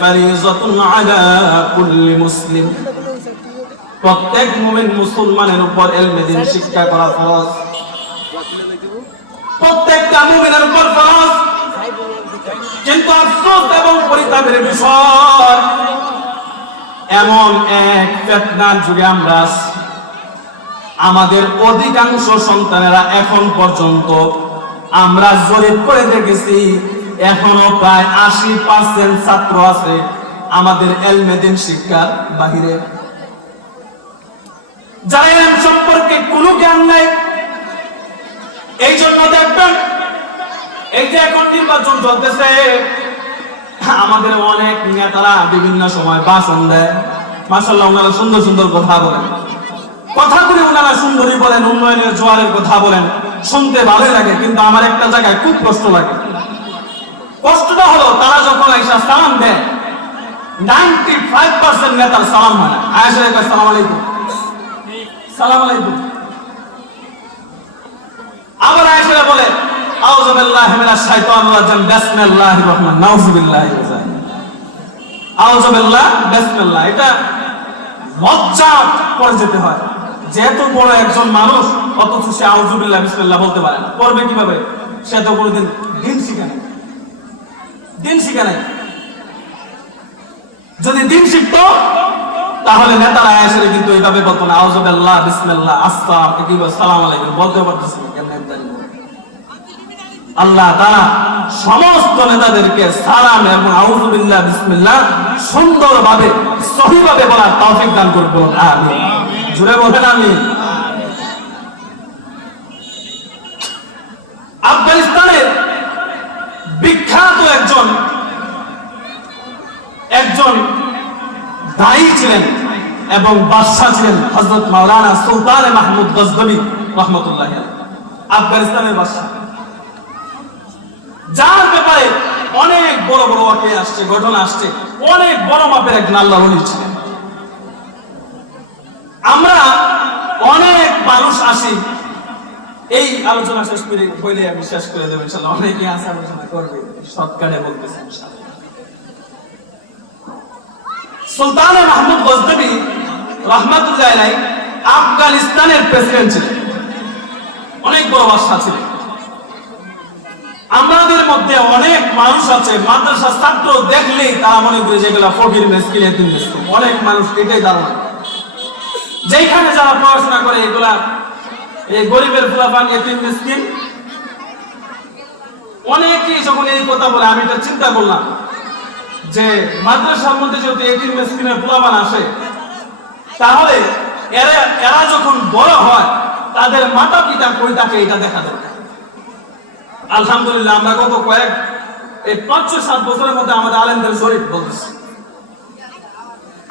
ফারিযাতুন আলা কুল্লি মুসলিম, প্রত্যেক মুমিন মুসলমানের উপর ইলমে দ্বীন শিক্ষা করা ফরজ। প্রত্যেকটা মুমিনের উপর ফরজ। কিন্তু আফসোস এবং পরিতাপের বিষয়, এমন এক ফিতনার যুগে আমরা আমাদের অধিকাংশ সন্তানেরা এখন পর্যন্ত আমরা জরিপ করে দেখেছি এখনো প্রায় 80% ছাত্র আছে আমাদের ইলমে দ্বীন শিক্ষার বাহিরে, যারা ইলম সম্পর্কে কোনো জ্ঞান নাই। এই জন্য দেখবেন এই যে এখন নির্বাচন চলতেছে, আমাদের অনেক নেতারা বিভিন্ন সময় ভাষণ দেয়, মাশাআল্লাহ ওনারা সুন্দর সুন্দর কথা বলেন, কথাগুলি ওনারা সুন্দরই বলেন, উন্নয়নের জোয়ারের কথা বলেন, শুনতে ভালোই লাগে। কিন্তু আমার একটা জায়গায় খুব কষ্ট লাগে। কষ্টটা হলো তারা যখন আইসা সালাম দেয় 95% নেতার সালাম হয় না। আয়েশা কয় সালাম আলাইকুম, সালাম আলাইকুম। আবার আয়েশা বলে আউযু বিল্লাহি মিনাশ শাইতানির রাজিম, বিসমিল্লাহির রহমানির নাউযু বিল্লাহি মিনাশ শাইতানির আউযু বিল্লাহ বিসমিল্লাহ। এটা লজ্জা করে যেতে হয়, যেহেতু বড় একজন মানুষ অথচ সে আউযু বিল্লাহ বিসমিল্লাহ বলতে পারে না। করবে কিভাবে? সে তো কোনোদিন দিন শিখে নাই, দিন শিখে নাই। যদি দিন শিখতো তাহলে নেতারা এসে কিন্তু এইভাবে বলতো না আউযু বিল্লাহ বিসমিল্লাহ আসসালামু আলাইকুম বলতে পারতেছিল। আল্লাহ তাআলা সমস্ত নেতাদেরকে সালাম এবং আউযু বিল্লাহ বিসমিল্লাহ সুন্দরভাবে সহিভাবে বলার তৌফিক দান করুন, আমিন। জোরে বলেন আমিন। আফগানিস্তানের বিখ্যাত একজন দায়ী ছিলেন এবং বাদশাহ ছিলেন হযরত মাওলানা সুলতান মাহমুদ গজনবী রাহমাতুল্লাহি আলাইহি, আফগানিস্তানের বাদশাহ, যার ব্যাপারে অনেক বড় বড় ওয়াকিয়া আসছে, ঘটনা আসছে। অনেক বড় মাপের একজন আল্লাহর ওলি ছিলেন। আমরা অনেক মানুষ আসি, এই আলোচনা শেষ করে বলে আমি শেষ করে দেব ইনশাআল্লাহ। অনেকে আছে আলোচনা করবে, শর্টকাটে বলতেছি ইনশাআল্লাহ। সুলতান মাহমুদ গজনবী রাহমাতুল্লাহি আলাইহি আফগানিস্তানের প্রেসিডেন্ট ছিলেন, অনেক বড় বাদশা ছিলেন। আমাদের মধ্যে অনেক মানুষ আছে মাদ্রাসা ছাত্র দেখলেই তারা মনে করে যেগুলা ফকির মিসকিন এতিম মিসকিন। অনেক মানুষ এটাই ধারণা, যেখানে যারা পড়াশোনা করে এগুলা এই গরিবের ফুলাফান এতিম মিসকিন। অনেকেই যখন এই কথা বলে আমি এটা চিন্তা করলাম যে মাদ্রাসার মধ্যে যেহেতু এতিম মিসকিনের ফুলাফান আসে, তাহলে এরা যখন বড় হয় তাদের মাতা পিতা কই থাকে এটা দেখা দরকার। আলহামদুলিল্লাহ আমরা গত এই 5-7 বছরের মধ্যে আমাদের আলেমদের শরীফ বলতেছে,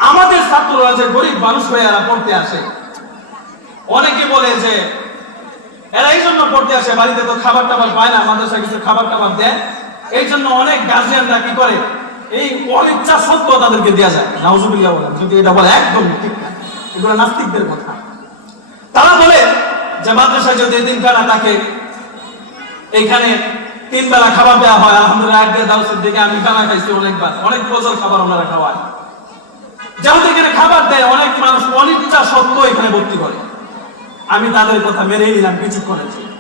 আমাদের ছাত্ররা যে গরিব মানুষ হয়ে এরা পড়তে আসে, অনেকে বলে যে এরা এই জন্য পড়তে আসে বাড়িতে তো খাবার টাবার পায় না, মাদ্রাসায় কিছু খাবার টাবার দেয়, এই জন্য অনেক গার্জিয়ানরা কি করে এই অনিচ্ছা সত্ত্বেও তাদেরকে দেওয়া যায়। নাউজুবিল্লাহ বলেন, যদি এটা বলে একদম ঠিক না, এগুলো নাস্তিকদের কথা। তারা বলে যে মাদ্রাসায় যদি এতিমখানা থাকে, এইখানে 3 বেলা খাবার দেওয়া হয়। আলহামদুলিল্লাহ এক দাওসের দিকে আমি খানা খাইছি অনেকবার, অনেক প্রচুর খাবার ওনারা খাওয়ায়। যেহেতু এখানে খাবার দেয়, অনেক মানুষ অনিচ্ছা সত্ত্বেও এখানে ভর্তি করে। আমি তাদের কথা মেনেই নিলাম কিছুক্ষণের জন্য।